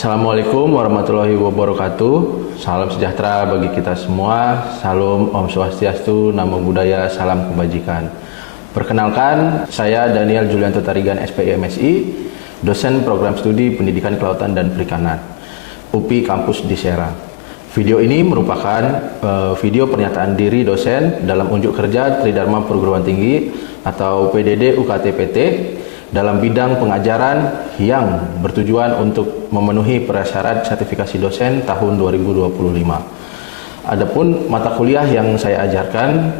Assalamualaikum warahmatullahi wabarakatuh. Salam sejahtera bagi kita semua. Salam Om Swastiastu, Namo Buddhaya, salam kebajikan. Perkenalkan, saya Daniel Julianto Tarigan, SPI MSI, dosen program studi Pendidikan Kelautan dan Perikanan, UPI Kampus di Serang. Video ini merupakan video pernyataan diri dosen dalam unjuk kerja Tridharma Perguruan Tinggi atau PDD UKT-PT dalam bidang pengajaran yang bertujuan untuk memenuhi prasyarat sertifikasi dosen tahun 2025. Adapun mata kuliah yang saya ajarkan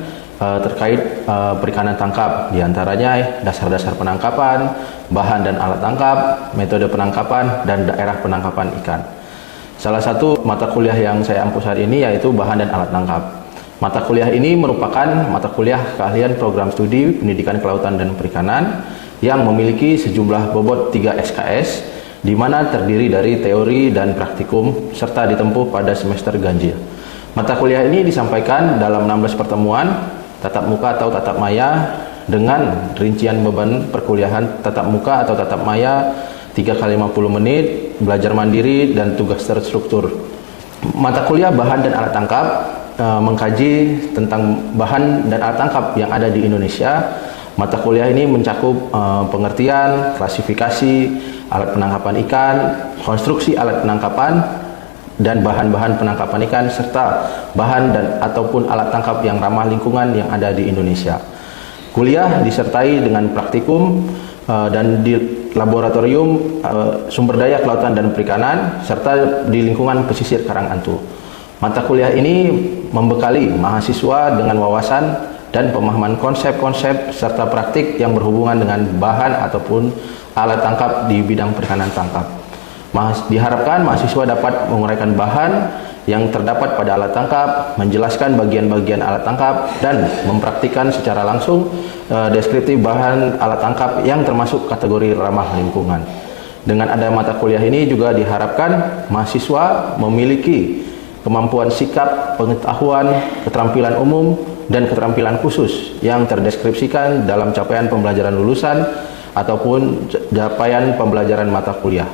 terkait perikanan tangkap, diantaranya dasar-dasar penangkapan, bahan dan alat tangkap, metode penangkapan, dan daerah penangkapan ikan. Salah satu mata kuliah yang saya ampu saat ini yaitu bahan dan alat tangkap. Mata kuliah ini merupakan mata kuliah keahlian program studi Pendidikan Kelautan dan Perikanan yang memiliki sejumlah bobot 3 SKS, di mana terdiri dari teori dan praktikum, serta ditempuh pada semester ganjil. Mata kuliah ini disampaikan dalam 16 pertemuan, tatap muka atau tatap maya, dengan rincian beban perkuliahan tatap muka atau tatap maya 3 kali 50 menit, belajar mandiri, dan tugas terstruktur. Mata kuliah bahan dan alat tangkap mengkaji tentang bahan dan alat tangkap yang ada di Indonesia. Mata kuliah ini mencakup pengertian, klasifikasi, alat penangkapan ikan, konstruksi alat penangkapan, dan bahan-bahan penangkapan ikan, serta bahan dan ataupun alat tangkap yang ramah lingkungan yang ada di Indonesia. Kuliah disertai dengan praktikum dan di laboratorium sumber daya kelautan dan perikanan, serta di lingkungan pesisir Karangantu. Mata kuliah ini membekali mahasiswa dengan wawasan dan pemahaman konsep-konsep serta praktik yang berhubungan dengan bahan ataupun alat tangkap di bidang perikanan tangkap. Diharapkan mahasiswa dapat menguraikan bahan yang terdapat pada alat tangkap, menjelaskan bagian-bagian alat tangkap, dan mempraktikkan secara langsung deskripsi bahan alat tangkap yang termasuk kategori ramah lingkungan. Dengan ada mata kuliah ini juga diharapkan mahasiswa memiliki kemampuan sikap, pengetahuan, keterampilan umum, dan keterampilan khusus yang terdeskripsikan dalam capaian pembelajaran lulusan ataupun capaian pembelajaran mata kuliah.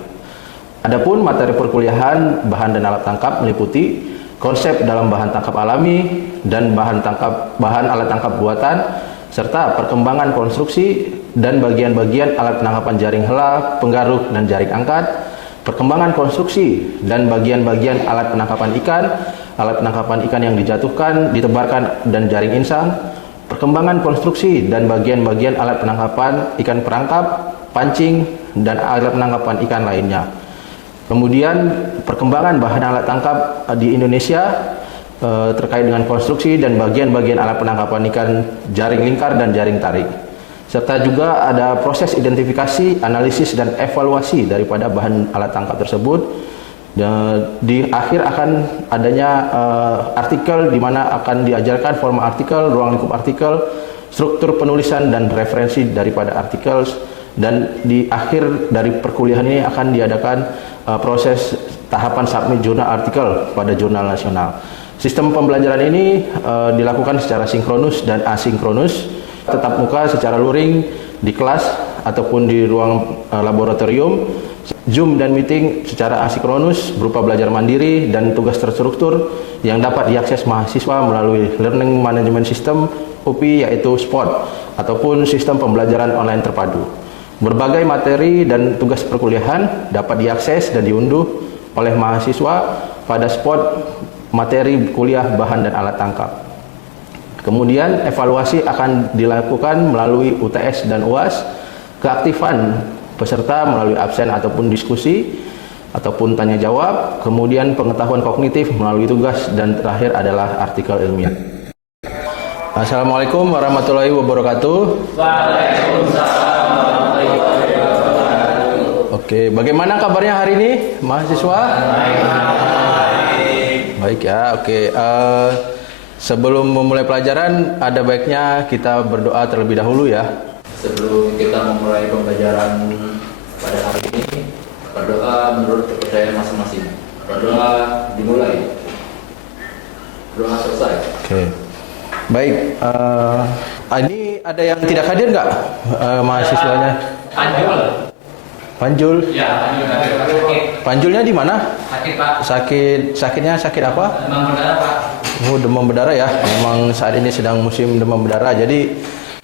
Adapun materi perkuliahan bahan dan alat tangkap meliputi konsep dalam bahan tangkap alami dan bahan alat tangkap buatan, serta perkembangan konstruksi dan bagian-bagian alat penangkapan jaring hela, penggaruk, dan jaring angkat, perkembangan konstruksi dan bagian-bagian alat penangkapan ikan yang dijatuhkan, ditebarkan, dan jaring insang, perkembangan konstruksi dan bagian-bagian alat penangkapan ikan perangkap, pancing, dan alat penangkapan ikan lainnya. Kemudian perkembangan bahan alat tangkap di Indonesia terkait dengan konstruksi dan bagian-bagian alat penangkapan ikan jaring lingkar dan jaring tarik. Serta juga ada proses identifikasi, analisis, dan evaluasi daripada bahan alat tangkap tersebut. Di akhir akan adanya artikel di mana akan diajarkan forma artikel, ruang lingkup artikel, struktur penulisan dan referensi daripada artikel, dan di akhir dari perkuliahan ini akan diadakan proses tahapan submit jurnal artikel pada jurnal nasional. Sistem pembelajaran ini dilakukan secara sinkronus dan asinkronus, tetap muka secara luring di kelas ataupun di ruang laboratorium, Zoom dan meeting secara asinkronus berupa belajar mandiri dan tugas terstruktur yang dapat diakses mahasiswa melalui Learning Management System UPI, yaitu SPOT ataupun sistem pembelajaran online terpadu. Berbagai materi dan tugas perkuliahan dapat diakses dan diunduh oleh mahasiswa pada SPOT materi kuliah bahan dan alat tangkap. Kemudian evaluasi akan dilakukan melalui UTS dan UAS, keaktifan peserta melalui absen ataupun diskusi ataupun tanya jawab, kemudian pengetahuan kognitif melalui tugas, dan terakhir adalah artikel ilmiah. Assalamualaikum warahmatullahi wabarakatuh. Waalaikumsalam warahmatullahi wabarakatuh. Oke, bagaimana kabarnya hari ini, mahasiswa? Baik ya, oke. Sebelum memulai pelajaran, ada baiknya kita berdoa terlebih dahulu ya. Sebelum kita memulai pembelajaran pada hari ini, berdoa menurut kepercayaan masing-masing. Berdoa dimulai, doa selesai. Oke. Baik, ini ada yang tidak hadir nggak mahasiswanya? Ada. Panjul. Ya, sakit. Panjulnya di mana? Sakit, Pak. Sakitnya sakit apa? Demam berdarah, Pak. Oh, demam berdarah ya. Memang saat ini sedang musim demam berdarah. Jadi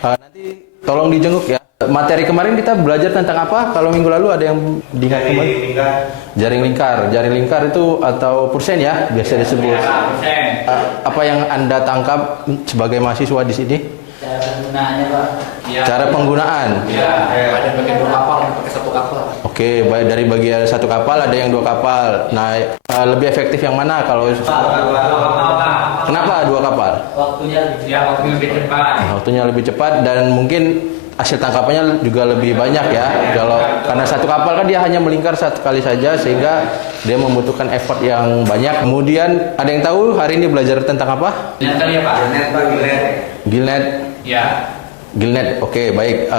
nanti tolong dijenguk ya. Materi kemarin kita belajar tentang apa? Kalau minggu lalu ada yang diingat kembali? Jaring lingkar. Jaring lingkar itu atau pursen ya, biasa disebut. Apa yang Anda tangkap sebagai mahasiswa di sini? Cara penggunaannya, Pak. Ya. Cara penggunaan. Ya, ada yang pakai 2 kapal, ada yang pakai 1 kapal. Oke, baik, dari bagian 1 kapal ada yang 2 kapal. Nah, lebih efektif yang mana kalau? Kenapa 2 kapal? Waktunya lebih cepat. Waktunya lebih cepat dan mungkin hasil tangkapannya juga lebih banyak ya. Kalau karena 1 kapal kan dia hanya melingkar 1 kali saja sehingga dia membutuhkan effort yang banyak. Kemudian ada yang tahu hari ini belajar tentang apa? Gilnet kali ya, Pak? Gilnet. Ya. Gilnet, oke, baik.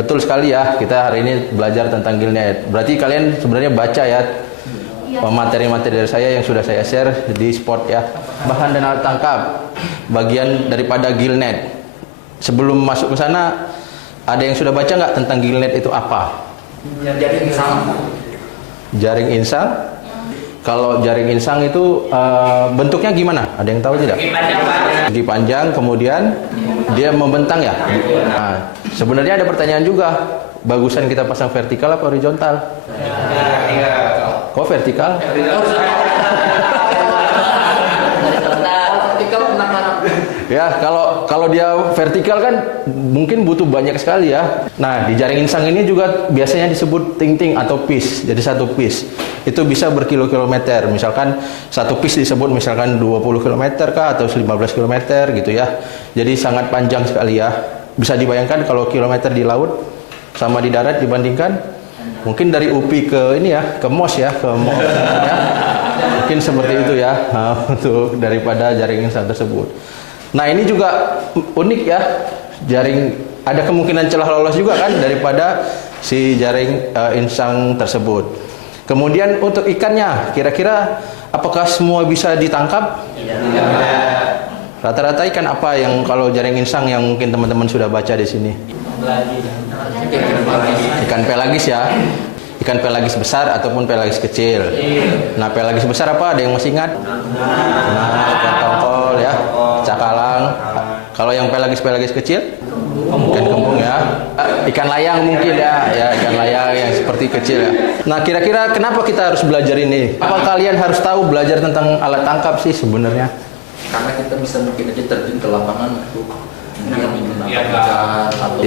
Betul sekali ya, kita hari ini belajar tentang Gilnet. Berarti kalian sebenarnya baca ya materi-materi dari saya yang sudah saya share di spot ya. Bahan dan alat tangkap, bagian daripada Gilnet. Sebelum masuk ke sana, ada yang sudah baca nggak tentang Gilnet itu apa? Jaring insang. Jaring insang. Kalau jaring insang itu bentuknya gimana? Ada yang tahu tidak? Segi panjang, kemudian dia membentang ya. Nah, sebenarnya ada pertanyaan juga. Bagusan kita pasang vertikal apa horizontal? Kok vertikal? Ya, kalau dia vertikal kan mungkin butuh banyak sekali ya. Nah, di jaring insang ini juga biasanya disebut ting-ting atau piece. Jadi 1 piece itu bisa berkilo-kilometer. Misalkan 1 piece disebut misalkan 20 km kah atau 15 km gitu ya. Jadi sangat panjang sekali ya. Bisa dibayangkan kalau kilometer di laut sama di darat dibandingkan mungkin dari UPI ke ini ya, ke MOS ya, ke MOS ya. Mungkin seperti itu ya untuk daripada jaring insang tersebut. Nah, ini juga unik ya, jaring ada kemungkinan celah lolos juga kan daripada si jaring insang tersebut. Kemudian untuk ikannya, kira-kira apakah semua bisa ditangkap? Rata-rata ikan apa yang kalau jaring insang yang mungkin teman-teman sudah baca di sini? Ikan pelagis ya. Ikan pelagis besar ataupun pelagis kecil. Nah, pelagis besar apa? Ada yang masih ingat? Nah, ikan tongkol ya, cakalang. Kalau yang pelagis kecil? Ikan kembung ya. Ikan layang mungkin ya, ikan layang yang seperti kecil ya. Nah, kira-kira kenapa kita harus belajar ini? Apa kalian harus tahu belajar tentang alat tangkap sih sebenarnya? Karena kita bisa mungkin aja terjun ke lapangan untuk menggunakan ikan atau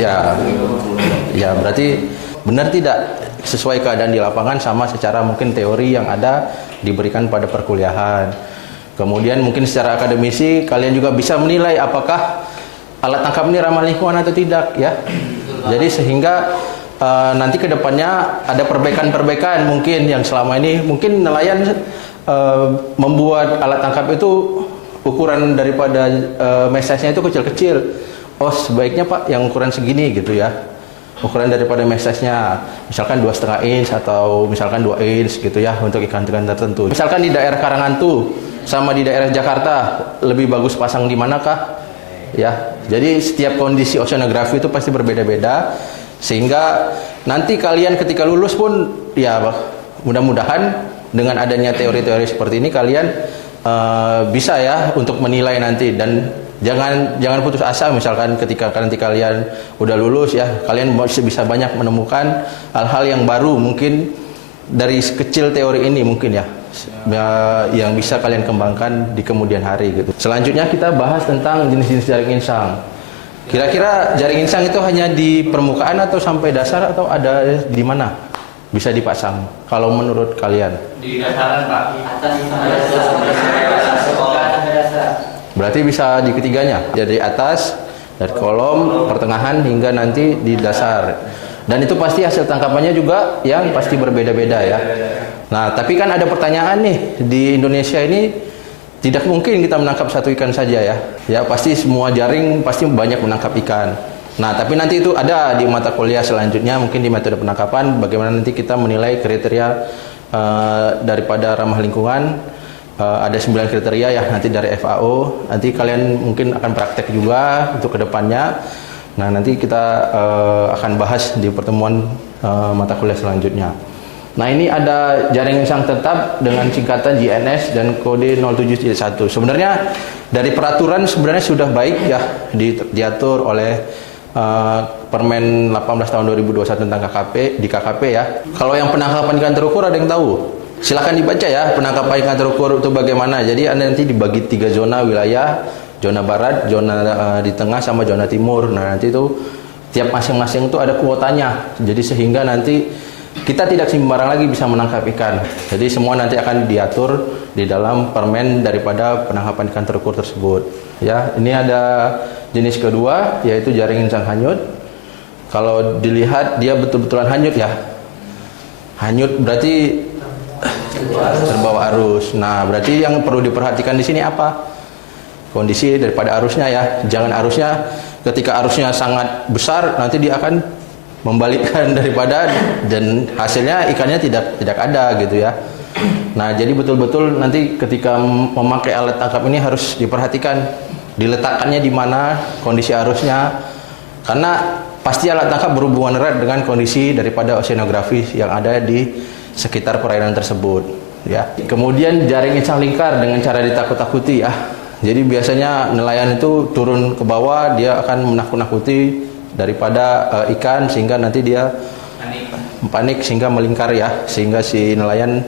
ya berarti benar tidak sesuai keadaan di lapangan sama secara mungkin teori yang ada diberikan pada perkuliahan. Kemudian mungkin secara akademisi kalian juga bisa menilai apakah alat tangkap ini ramah lingkungan atau tidak ya. Jadi sehingga nanti ke depannya ada perbaikan-perbaikan mungkin yang selama ini mungkin nelayan membuat alat tangkap itu ukuran daripada mesesnya itu kecil-kecil. Oh, sebaiknya Pak yang ukuran segini gitu ya. Ukuran daripada mesesnya misalkan 2,5 inch atau misalkan 2 inch gitu ya untuk ikan-ikan tertentu. Misalkan di daerah Karangantu sama di daerah Jakarta lebih bagus pasang di manakah? Ya. Jadi setiap kondisi oceanografi itu pasti berbeda-beda sehingga nanti kalian ketika lulus pun ya mudah-mudahan dengan adanya teori-teori seperti ini kalian bisa ya untuk menilai nanti dan jangan putus asa misalkan ketika nanti kalian udah lulus ya kalian bisa banyak menemukan hal-hal yang baru mungkin dari kecil teori ini mungkin ya yang bisa kalian kembangkan di kemudian hari gitu. Selanjutnya kita bahas tentang jenis-jenis jaring insang. Kira-kira jaring insang itu hanya di permukaan atau sampai dasar atau ada di mana bisa dipasang kalau menurut kalian? di dasaran, Pak. Atas Berarti bisa di ketiganya, jadi atas, dari kolom, pertengahan hingga nanti di dasar. Dan itu pasti hasil tangkapannya juga yang pasti berbeda-beda ya. Nah, tapi kan ada pertanyaan nih, di Indonesia ini tidak mungkin kita menangkap 1 ikan saja ya. Ya pasti semua jaring pasti banyak menangkap ikan. Nah, tapi nanti itu ada di mata kuliah selanjutnya, mungkin di metode penangkapan, bagaimana nanti kita menilai kriteria daripada ramah lingkungan. Ada 9 kriteria ya nanti dari FAO. Nanti kalian mungkin akan praktek juga untuk kedepannya. Nah, nanti kita akan bahas di pertemuan mata kuliah selanjutnya. Nah, ini ada jaring insang tetap dengan singkatan JNS dan kode 07.1. Sebenarnya dari peraturan sebenarnya sudah baik ya diatur oleh Permen 18 tahun 2021 tentang KKP di KKP ya. Kalau yang penangkapan ikan terukur ada yang tahu? Silakan dibaca ya, penangkapan ikan terukur itu bagaimana. Jadi Anda nanti dibagi 3 zona wilayah, zona barat, zona di tengah sama zona timur. Nah, nanti itu tiap masing-masing itu ada kuotanya. Jadi sehingga nanti kita tidak sembarang lagi bisa menangkap ikan. Jadi semua nanti akan diatur di dalam permen daripada penangkapan ikan terukur tersebut. Ya, ini ada jenis kedua yaitu jaring insang hanyut. Kalau dilihat dia betul-betulan hanyut ya. Hanyut berarti terbawa arus. Nah, berarti yang perlu diperhatikan di sini apa? Kondisi daripada arusnya ya. Jangan arusnya ketika arusnya sangat besar nanti dia akan membalikkan daripada dan hasilnya ikannya tidak ada gitu ya. Nah, jadi betul-betul nanti ketika memakai alat tangkap ini harus diperhatikan diletakkannya di mana, kondisi arusnya, karena pasti alat tangkap berhubungan erat dengan kondisi daripada oceanografi yang ada di sekitar perairan tersebut ya. Kemudian jaring insang lingkar dengan cara ditakut-takuti ya. Jadi biasanya nelayan itu turun ke bawah, dia akan menakut-nakuti daripada ikan sehingga nanti dia panik sehingga melingkar ya, sehingga si nelayan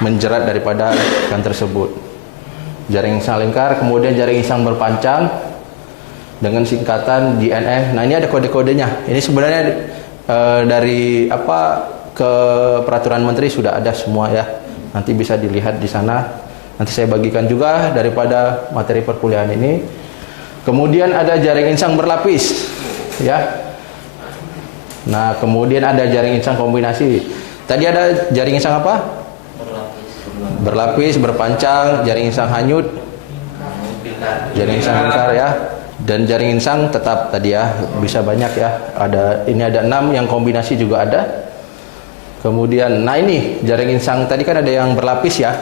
menjerat daripada ikan tersebut. Jaring insang lingkar, kemudian jaring insang berpancang dengan singkatan JNF. Nah, ini ada kode-kodenya. Ini sebenarnya dari ke peraturan menteri sudah ada semua ya. Nanti bisa dilihat di sana. Nanti saya bagikan juga daripada materi perkuliahan ini. Kemudian ada jaring insang berlapis ya. Nah, kemudian ada jaring insang kombinasi. Tadi ada jaring insang apa? Berlapis, berpancang, jaring insang hanyut, jaring insang lingkar ya, dan jaring insang tetap tadi ya, bisa banyak ya. Ini ada 6 yang kombinasi juga ada. Kemudian, nah ini jaring insang tadi kan ada yang berlapis ya.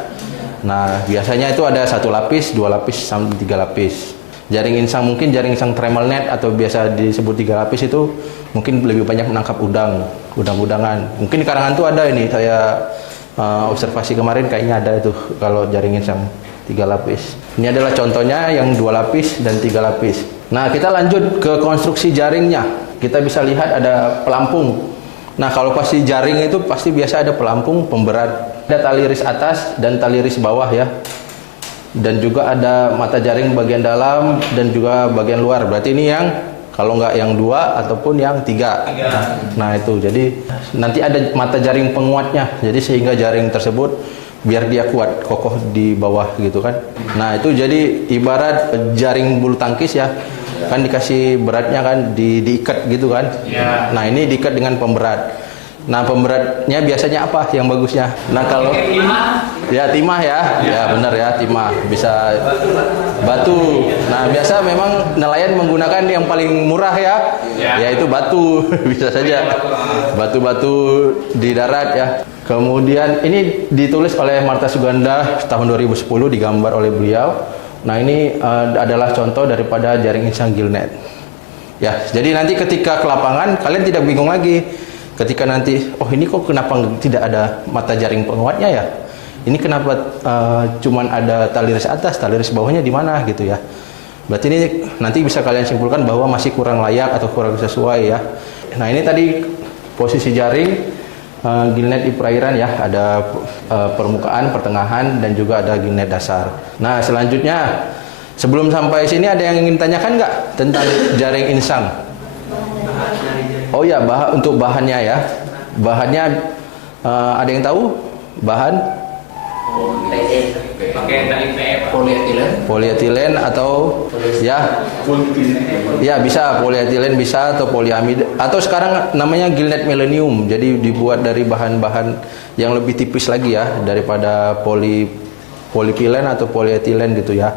Nah, biasanya itu ada 1 lapis, 2 lapis, sampai 3 lapis. Jaring insang mungkin jaring insang tremel net atau biasa disebut 3 lapis itu mungkin lebih banyak menangkap udang-udangan. Mungkin di Karangan tuh ada ini saya observasi kemarin kayaknya ada itu kalau jaring insang 3 lapis. Ini adalah contohnya yang 2 lapis dan 3 lapis. Nah, kita lanjut ke konstruksi jaringnya. Kita bisa lihat ada pelampung. Nah, kalau pasti jaring itu pasti biasa ada pelampung pemberat. Ada tali iris atas dan tali iris bawah ya. Dan juga ada mata jaring bagian dalam dan juga bagian luar. Berarti ini yang kalau nggak yang 2 ataupun yang 3. Nah, itu jadi nanti ada mata jaring penguatnya. Jadi sehingga jaring tersebut biar dia kuat, kokoh di bawah gitu kan. Nah, itu jadi ibarat jaring bulu tangkis ya. Kan dikasih beratnya kan diikat gitu kan. Nah, ini diikat dengan pemberat. Nah, pemberatnya biasanya apa yang bagusnya? Nah, kalau ya timah ya. Ya benar ya, timah. Bisa batu. Nah, biasa memang nelayan menggunakan yang paling murah ya. Yaitu batu. Bisa saja batu-batu di darat ya. Kemudian ini ditulis oleh Marta Suganda tahun 2010, digambar oleh beliau. Nah, ini adalah contoh daripada jaring insang gillnet. Ya, jadi nanti ketika ke lapangan kalian tidak bingung lagi. Ketika nanti, oh ini kok kenapa tidak ada mata jaring penguatnya ya? Ini kenapa cuman ada tali iris atas, tali iris bawahnya di mana gitu ya? Berarti ini nanti bisa kalian simpulkan bahwa masih kurang layak atau kurang sesuai ya. Nah, ini tadi posisi jaring gillnet di perairan ya, ada permukaan, pertengahan, dan juga ada gillnet dasar. Nah, selanjutnya sebelum sampai sini ada yang ingin tanyakan nggak tentang jaring insang? Oh ya, untuk bahannya ya. Bahannya ada yang tahu? Bahan? Polietilen atau ya bisa polietilen bisa atau poliamida atau sekarang namanya gillnet millennium. Jadi dibuat dari bahan-bahan yang lebih tipis lagi ya daripada polipilen atau polietilen gitu ya.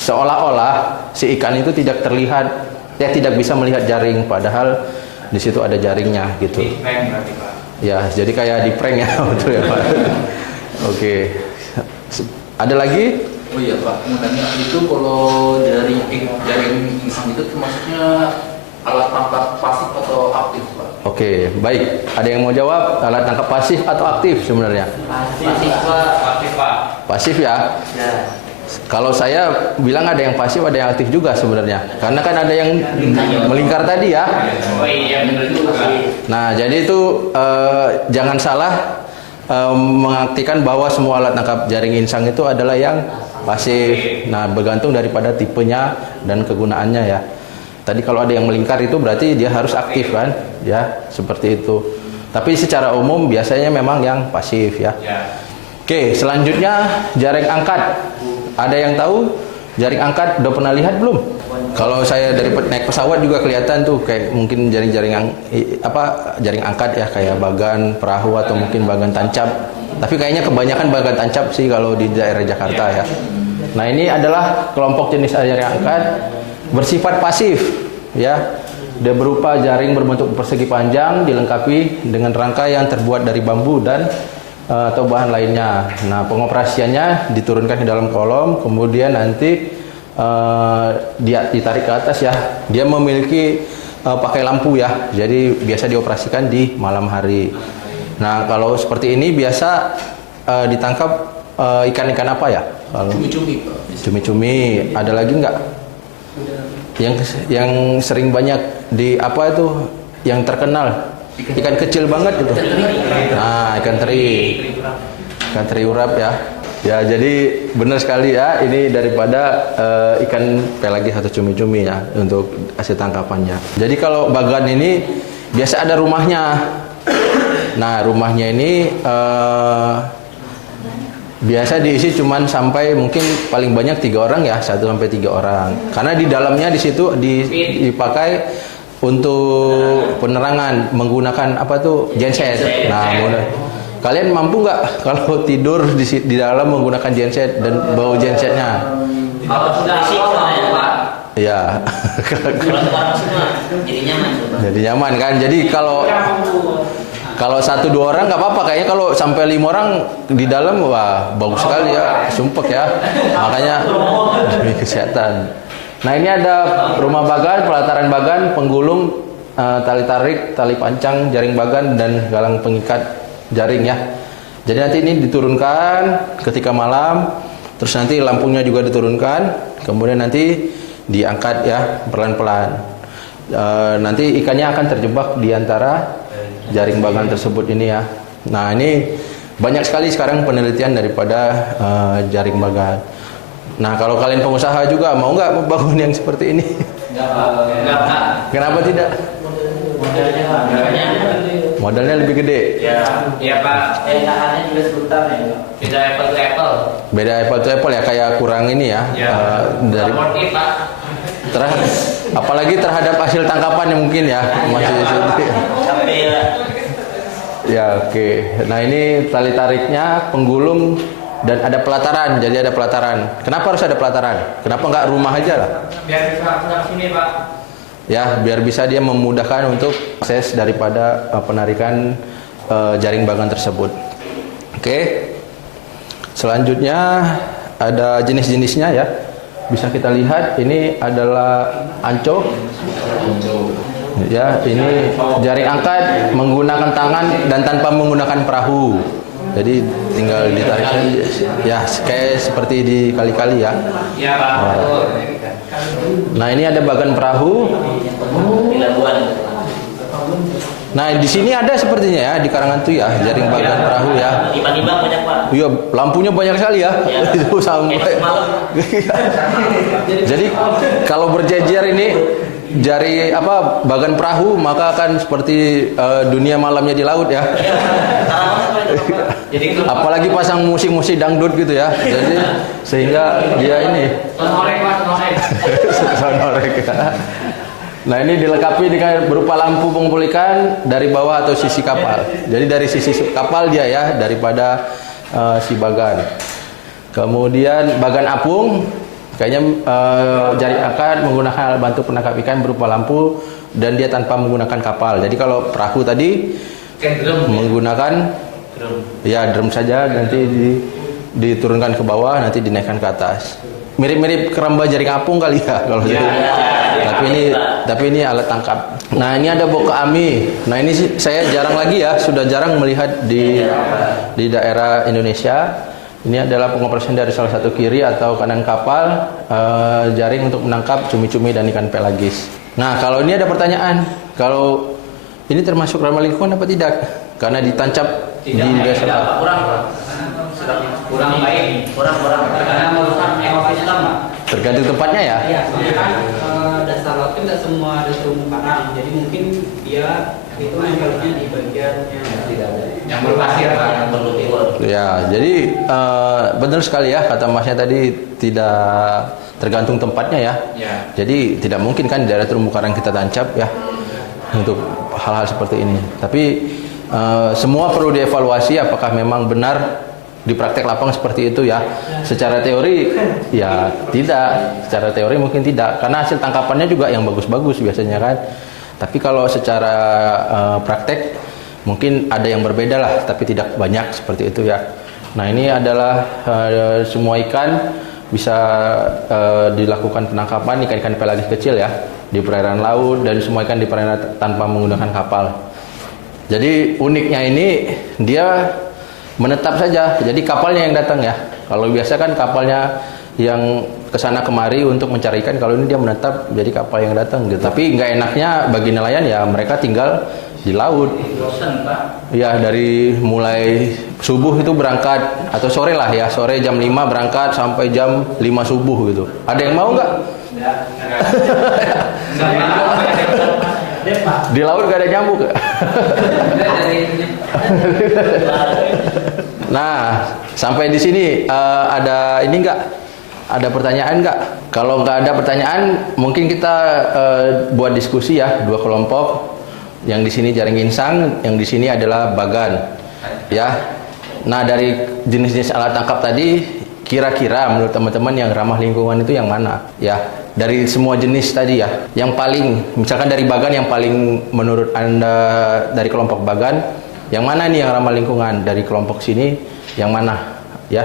Seolah-olah si ikan itu tidak terlihat, dia tidak bisa melihat jaring padahal di situ ada jaringnya gitu. Ya, jadi kayak di prank ya betul ya Pak. Oke. Ada lagi? Oh iya Pak, mau tanya itu kalau jaring insang itu termasuknya alat tangkap pasif atau aktif Pak? Oke, baik. Ada yang mau jawab? Alat tangkap pasif atau aktif sebenarnya? Pasif Pak. Pasif ya. Kalau saya bilang ada yang pasif, ada yang aktif juga sebenarnya. Karena kan ada yang melingkar tadi ya. Oh iya, benar juga. Nah, jadi itu jangan salah mengartikan bahwa semua alat tangkap jaring insang itu adalah yang pasif. Nah, bergantung daripada tipenya dan kegunaannya ya. Tadi kalau ada yang melingkar itu berarti dia harus aktif kan? Ya, seperti itu. Tapi secara umum biasanya memang yang pasif ya. Oke, selanjutnya jaring angkat. Ada yang tahu jaring angkat udah pernah lihat belum? Kalau saya dari naik pesawat juga kelihatan tuh kayak mungkin jaring jaring angkat ya, kayak bagan perahu atau mungkin bagan tancap. Tapi kayaknya kebanyakan bagan tancap sih kalau di daerah Jakarta ya. Nah, ini adalah kelompok jenis jaring angkat bersifat pasif ya. Dia berupa jaring berbentuk persegi panjang dilengkapi dengan rangka yang terbuat dari bambu dan atau bahan lainnya. Nah, pengoperasiannya diturunkan ke dalam kolom, kemudian nanti dia ditarik ke atas ya. Dia memiliki pakai lampu ya. Jadi biasa dioperasikan di malam hari. Nah, kalau seperti ini biasa ditangkap ikan-ikan apa ya? Kalau Cumi-cumi Pak. cumi-cumi, ada lagi nggak? Yang sering banyak di apa itu? Yang terkenal ikan kecil banget gitu. Nah, ikan teri urap ya. Ya, jadi benar sekali ya, ini daripada ikan pelagis atau cumi-cumi ya untuk hasil tangkapannya. Jadi kalau bagan ini biasa ada rumahnya. Nah, rumahnya ini biasa diisi cuman sampai mungkin paling banyak 3 orang ya, 1 sampai 3 orang. Karena di dalamnya di situ dipakai untuk penerangan menggunakan apa tuh genset. Nah, kalian mampu nggak kalau tidur di dalam menggunakan genset dan bau gensetnya? Kalau sudah semua ya Pak. Ya. Kalau sekarang semua jadi nyaman. Jadi nyaman kan. Jadi kalau 1-2 orang nggak apa-apa, kayaknya kalau sampai 5 orang di dalam wah bagus sekali ya, sumpek ya. Makanya demi kesehatan. Nah, ini ada rumah bagan, pelataran bagan, penggulung, tali tarik, tali pancang, jaring bagan dan galang pengikat jaring ya. Jadi nanti ini diturunkan ketika malam, terus nanti lampunya juga diturunkan, kemudian nanti diangkat ya pelan-pelan. Nanti ikannya akan terjebak di antara jaring bagan tersebut ini ya. Nah, ini banyak sekali sekarang penelitian daripada jaring bagan. Nah, kalau kalian pengusaha juga mau nggak membangun yang seperti ini? Enggak Pak. Kenapa tidak? Modalnya lebih gede. Iya Pak. Tahannya juga sebentar ya. Beda apple to apple. Beda apple to apple ya, kayak kurang ini ya. Dari Pak. apalagi terhadap hasil tangkapan yang mungkin ya masih ya. Oke. Nah, ini tali tariknya, penggulung dan ada pelataran. Jadi ada pelataran. Kenapa harus ada pelataran? Kenapa nggak rumah aja lah? Biar bisa ke sini Pak. Ya, biar bisa dia memudahkan untuk akses daripada penarikan jaring bagan tersebut. Oke. Selanjutnya ada jenis-jenisnya ya. Bisa kita lihat ini adalah anco. Ya, ini jaring angkat menggunakan tangan dan tanpa menggunakan perahu. Jadi tinggal ditarik ya, kayak seperti di kali-kali ya. Iya Pak. Nah, ini ada bagan perahu. Nah, di sini ada sepertinya ya, di Karangan tuh ya, jaring bagan perahu ya. Tiba-tiba banyak Pak. Iya, lampunya banyak sekali ya. Itu sampai. Jadi kalau berjejer ini jari bagan perahu, maka akan seperti dunia malamnya di laut ya. Apalagi pasang musik-musik dangdut gitu ya. Jadi sehingga dia ini Sonorek Pak, sonorek ya. Nah, ini dilengkapi dengan berupa lampu pengumpul ikan dari bawah atau sisi kapal. Jadi dari sisi kapal dia ya, daripada si bagan. Kemudian bagan apung, kayaknya jaring angkat menggunakan alat bantu penangkap ikan berupa lampu dan dia tanpa menggunakan kapal. Jadi kalau perahu tadi menggunakan drum saja, nanti diturunkan ke bawah, nanti dinaikkan ke atas. Mirip-mirip keramba jaring apung kali ya kalau gitu. tapi ini alat tangkap. Nah, ini ada boka ami. Nah, ini saya jarang lagi ya, sudah jarang melihat di daerah Indonesia. Ini adalah pengoperasian dari salah satu kiri atau kanan kapal jaring untuk menangkap cumi-cumi dan ikan pelagis. Nah, kalau ini ada pertanyaan, kalau ini termasuk ramah lingkungan apa tidak? Karena ditancap di dasar. Kurang baik. Karena merusak ekosistem, Pak. Tergantung tempatnya ya. Iya, soalnya kan dasar laut kan tidak semua ada terumbu karang, jadi mungkin dia itu nempelnya di bagian Yang berpasir, Pak, yang berlumpur. Ya, jadi benar sekali ya kata Masnya tadi, tidak tergantung tempatnya ya. Ya. Jadi tidak mungkin kan di daerah terumbu karang kita tancap ya untuk hal-hal seperti ini. Tapi semua perlu dievaluasi apakah memang benar di praktek lapangan seperti itu ya. Secara teori ya tidak, secara teori mungkin tidak karena hasil tangkapannya juga yang bagus-bagus biasanya kan. Tapi kalau secara praktek mungkin ada yang berbeda lah, tapi tidak banyak seperti itu ya. Nah, ini adalah semua ikan bisa dilakukan penangkapan ikan-ikan pelagis kecil ya di perairan laut dan semua ikan di perairan tanpa menggunakan kapal. Jadi uniknya ini dia menetap saja. Jadi kapalnya yang datang ya. Kalau biasa kan kapalnya yang kesana kemari untuk mencari ikan, kalau ini dia menetap jadi kapal yang datang gitu. Tapi nggak enaknya bagi nelayan ya mereka tinggal di laut. Bosan, Pak. Ya, dari mulai subuh itu berangkat atau sore lah ya, sore jam 5 berangkat sampai jam 5 subuh gitu. Ada yang mau nggak? Di laut gak ada nyamuk. Nah, sampai di sini ada ini nggak? Ada pertanyaan nggak? Kalau nggak ada pertanyaan, mungkin kita buat diskusi ya, dua kelompok. Yang di sini jaring insang, yang di sini adalah bagan. Ya. Nah, dari jenis-jenis alat tangkap tadi, kira-kira menurut teman-teman yang ramah lingkungan itu yang mana? Ya, dari semua jenis tadi ya. Yang paling, misalkan dari bagan yang paling menurut Anda dari kelompok bagan, yang mana nih yang ramah lingkungan? Dari kelompok sini, yang mana? Ya.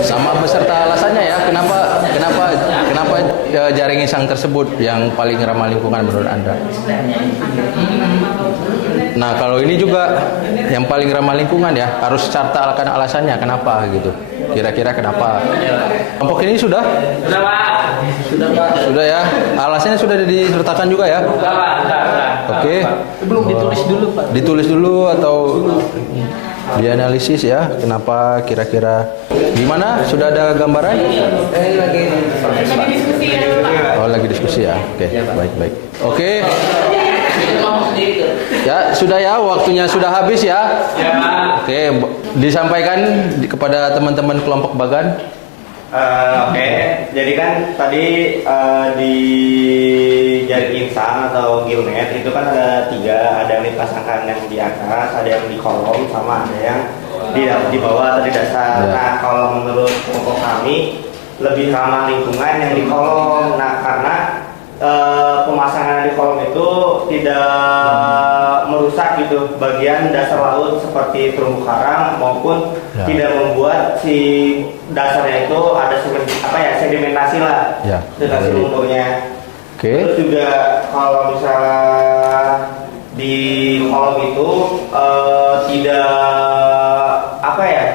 Sama beserta alasannya ya, kenapa jaring insang tersebut yang paling ramah lingkungan menurut Anda? Nah, kalau ini juga yang paling ramah lingkungan ya, harus sertakan alasannya kenapa gitu. Kira-kira kenapa? Kelompok ini sudah? Sudah, Pak. Sudah ya. Alasannya sudah disertakan juga ya? Sudah, Pak. Sudah. Oke. belum ditulis dulu, Pak. Ditulis dulu atau dianalisis ya, kenapa kira-kira gimana? Sudah ada gambaran? Lagi diskusi ya, Pak. Oh, lagi diskusi ya. Oke, baik. Oke. Ya, sudah ya, waktunya sudah habis ya. Ya, Pak. Oke, disampaikan kepada teman-teman kelompok bagan. Oke, jadi kan tadi di jaring insang atau gillnet itu kan ada 3, ada yang dipasangkan yang di atas, ada yang di kolom, sama ada yang di bawah atau di dasar. Ya. Nah, kalau menurut kelompok kami lebih ramah lingkungan yang di kolom. Nah, karena pemasangan di kolom itu tidak merusak gitu bagian dasar laut seperti terumbu karang maupun Ya. tidak membuat si dasarnya itu ada sedimentasi lah, Ya. sedimentasi lumpurnya. Oke. Terus juga kalau misalnya di kolom itu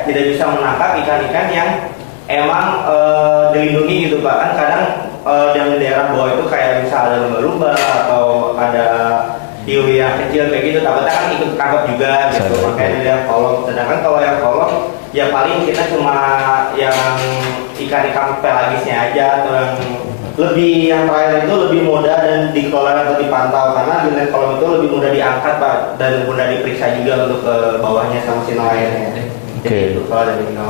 tidak bisa menangkap ikan-ikan yang emang dilindungi gitu Pak. Kan kadang di daerah bawah itu kayak misalnya ada lumba-lumba atau ada hiu yang kecil kayak gitu, takutnya kan ikut tangkap juga gitu. Makanya di daerah kolom. Sedangkan kalau yang kolom ya paling kita cuma yang ikan-ikan pelagisnya aja, atau yang terakhir itu lebih mudah dan dikelola atau dipantau, karena di kolom itu lebih mudah diangkat Pak, dan mudah diperiksa juga untuk ke bawahnya sama si nelayannya. Oke.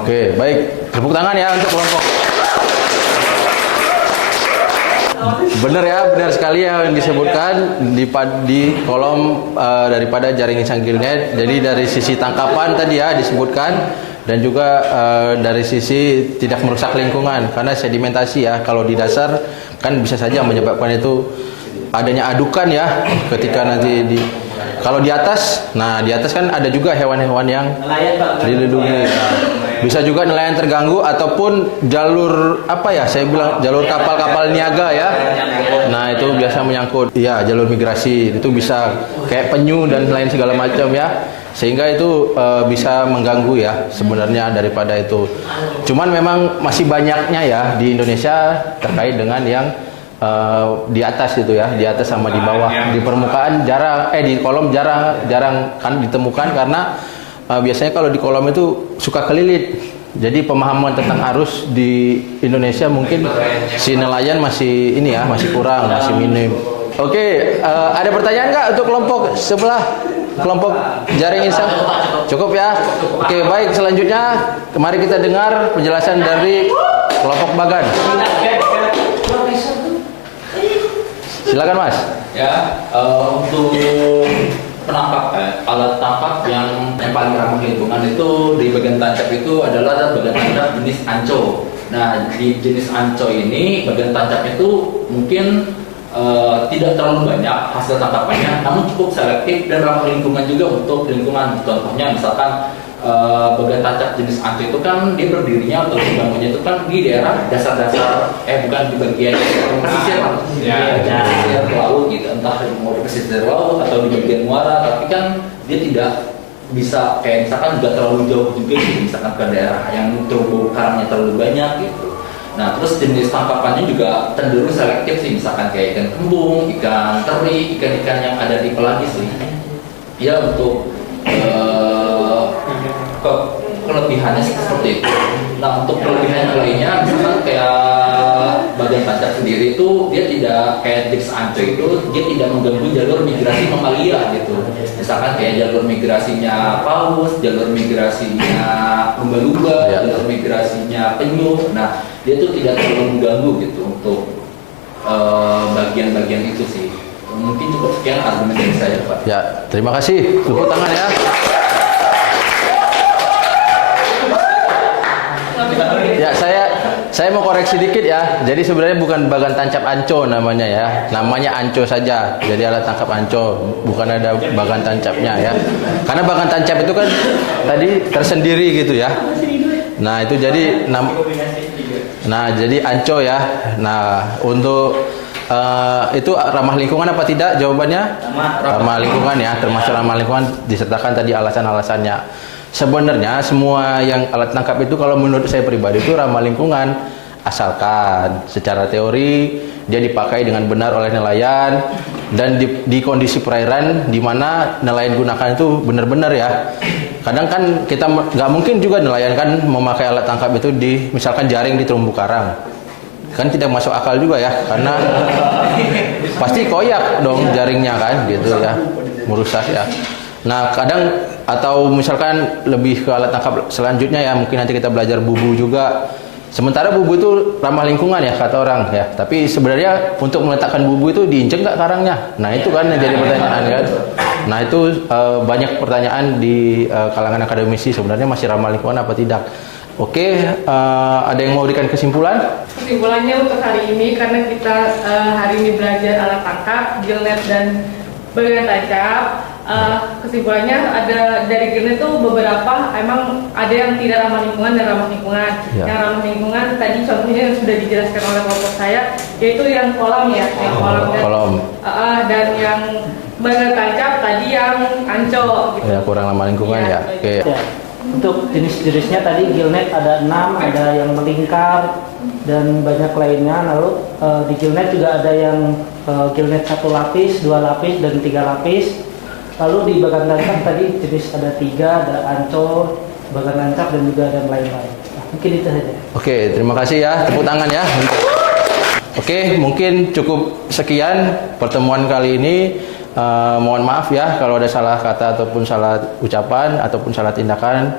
Oke, baik. Tepuk tangan ya untuk kelompok. Benar ya, benar sekali yang disebutkan di kolom daripada jaring insang gillnet. Jadi dari sisi tangkapan tadi ya disebutkan, dan juga dari sisi tidak merusak lingkungan karena sedimentasi ya. Kalau di dasar kan bisa saja menyebabkan itu adanya adukan ya ketika nanti kalau di atas, nah di atas kan ada juga hewan-hewan yang dilindungi. Bisa juga nelayan terganggu ataupun jalur apa ya? Saya bilang jalur kapal-kapal niaga ya. Nah, itu biasa menyangkut ya jalur migrasi. Itu bisa kayak penyu dan lain segala macam ya. Sehingga itu bisa mengganggu ya sebenarnya daripada itu. Cuman memang masih banyaknya ya di Indonesia terkait dengan yang di atas itu ya, di atas sama di bawah. Di permukaan jarang, di kolom jarang kan ditemukan karena biasanya kalau di kolom itu suka kelilit. Jadi pemahaman tentang arus di Indonesia mungkin si nelayan masih ini ya, masih kurang, masih minim. Oke, ada pertanyaan nggak untuk kelompok sebelah? Kelompok jaring insang? Cukup ya? Oke, baik, selanjutnya mari kita dengar penjelasan dari kelompok Bagan. Silakan Mas. Ya, untuk penangkap alat tangkap yang paling ramah lingkungan itu di bagian tancap itu adalah bagian tancap jenis anco. Nah, di jenis anco ini bagian tancapnya itu mungkin tidak terlalu banyak hasil tangkapannya, namun cukup selektif dan ramah lingkungan juga untuk lingkungan. Contohnya misalkan bagian tancap jenis anco itu kan dia berdirinya atau bangunnya itu kan di daerah dasar-dasar, bukan di bagian pesisir, pesisir laut gitu, entah mau di pesisir laut atau di bagian muara, tapi kan dia tidak bisa kayak misalkan juga terlalu jauh juga gitu, misalkan ke daerah yang terumbu karangnya terlalu banyak gitu. Nah, terus jenis tangkapannya juga cenderung selektif sih, misalkan kayak ikan kembung, ikan teri, ikan-ikan yang ada di pelagis sih. Ya, untuk kelebihannya seperti itu. Nah, untuk kelebihan lainnya, misalkan kayak bagian tancap sendiri itu dia tidak kayak jenis anco itu, dia tidak mengganggu jalur migrasi mamalia gitu. Misalkan kayak jalur migrasinya paus, jalur migrasinya lumba-lumba, jalur migrasinya penyu. Nah, dia tuh tidak terlalu mengganggu gitu untuk bagian-bagian itu sih. Mungkin cukup sekian argumen dari saya, Pak. Ya, terima kasih. Tepuk tangan ya. Ya, saya mau koreksi dikit ya. Jadi sebenarnya bukan bagan tancap anco namanya ya. Namanya anco saja. Jadi alat tangkap anco, bukan ada bagan tancapnya ya. Karena bagan tancap itu kan tadi tersendiri gitu ya. Nah, itu jadi jadi anco ya. Nah, untuk itu ramah lingkungan apa tidak? Jawabannya ramah lingkungan ya, termasuk ramah lingkungan disertakan tadi alasan-alasannya. Sebenarnya semua yang alat tangkap itu kalau menurut saya pribadi itu ramah lingkungan, asalkan secara teori dia dipakai dengan benar oleh nelayan dan di kondisi perairan di mana nelayan gunakan itu benar-benar ya. Kadang kan kita nggak mungkin juga nelayan kan memakai alat tangkap itu di misalkan jaring di terumbu karang. Kan tidak masuk akal juga ya, karena pasti koyak dong jaringnya kan gitu ya, merusak ya. Nah, kadang atau misalkan lebih ke alat tangkap selanjutnya ya, mungkin nanti kita belajar bubu juga. Sementara bubu itu ramah lingkungan ya kata orang ya, tapi sebenarnya untuk meletakkan bubu itu diinjek nggak karangnya? Nah, itu kan yang jadi pertanyaan kan. Nah, itu banyak pertanyaan di kalangan akademisi, sebenarnya masih ramah lingkungan apa tidak. Oke, ada yang mau berikan kesimpulan? Kesimpulannya untuk hari ini, karena kita hari ini belajar alat tangkap, gillnet dan bagian tancap. Kesimpulannya ada dari gillnet itu beberapa emang ada yang tidak ramah lingkungan dan ramah lingkungan. Ya. Yang ramah lingkungan tadi contohnya yang sudah dijelaskan oleh kelompok saya, yaitu yang kolam ya, yang kolam. Dan yang bagian tancap tadi yang anco. Gitu. Ya, kurang ramah lingkungan ya. Oke. Ya. Untuk jenis-jenisnya tadi gillnet ada 6, ada yang melingkar dan banyak lainnya. Lalu di gillnet juga ada yang gillnet 1 lapis, 2 lapis dan 3 lapis. Lalu di bagan tancap tadi jenis ada 3, ada anco, bagan tancap dan juga ada lain-lain. Nah, mungkin itu saja. Oke, terima kasih ya, tepuk tangan ya. Oke, mungkin cukup sekian pertemuan kali ini. Mohon maaf ya kalau ada salah kata ataupun salah ucapan ataupun salah tindakan.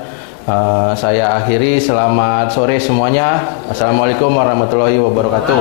Saya akhiri. Selamat sore semuanya. Assalamualaikum warahmatullahi wabarakatuh.